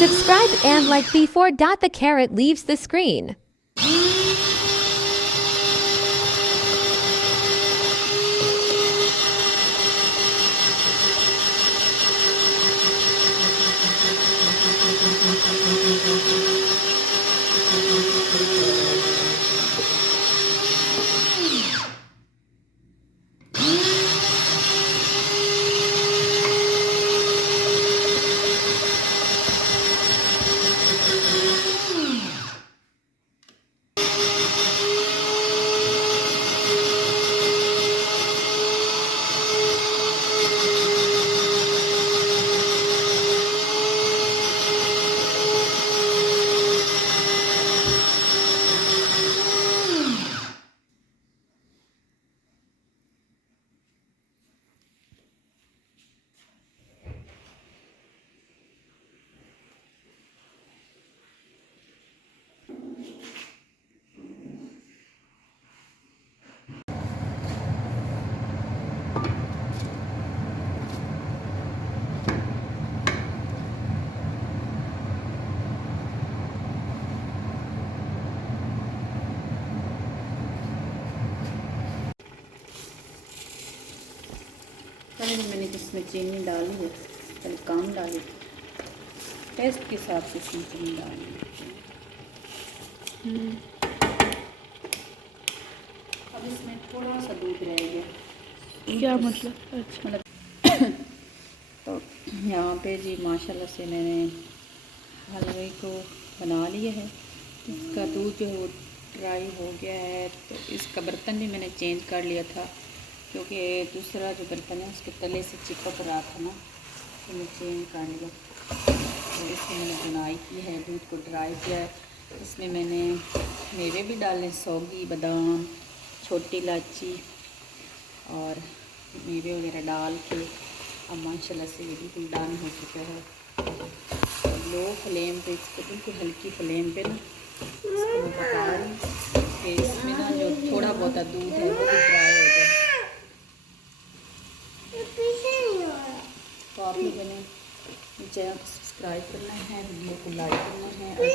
Subscribe and like before the carrot leaves the screen. पहले मैंने इसमें चीनी डाली है, पहले कम डाली, टेस्ट के हिसाब से इसमें चीनी डाली। अब इसमें थोड़ा सा दूध रह गया। क्या मतलब? अच्छा, मतलब तो यहाँ पे जी माशाल्लाह से मैंने हलवे को बना लिया है। इसका दूध जो है वो ड्राई हो गया है, तो इसका बर्तन भी मैंने चेंज कर लिया था क्योंकि दूसरा जो बर्तन है उसके तले से चिपक रहा था ना, तो मैं चेंज कर लिया। तो इसमें मैंने बुनाई की है, दूध को ड्राई किया है। इसमें मैंने मेवे भी डाले, सौगी, बादाम, छोटी इलायची और मेवे वगैरह डाल के अब माशाल्लाह से ये बिल्कुल डन हो चुका है। लो फ्लेम पे, इसको बिल्कुल हल्की फ्लेम पे ना इसको मैं पका रही हूँ कि इसमें ना जो थोड़ा बहुत दूध है वो भी ड्राई हो जाए। तो आप लोगों ने चैनल को सब्सक्राइब करना है, वीडियो को लाइक करना है और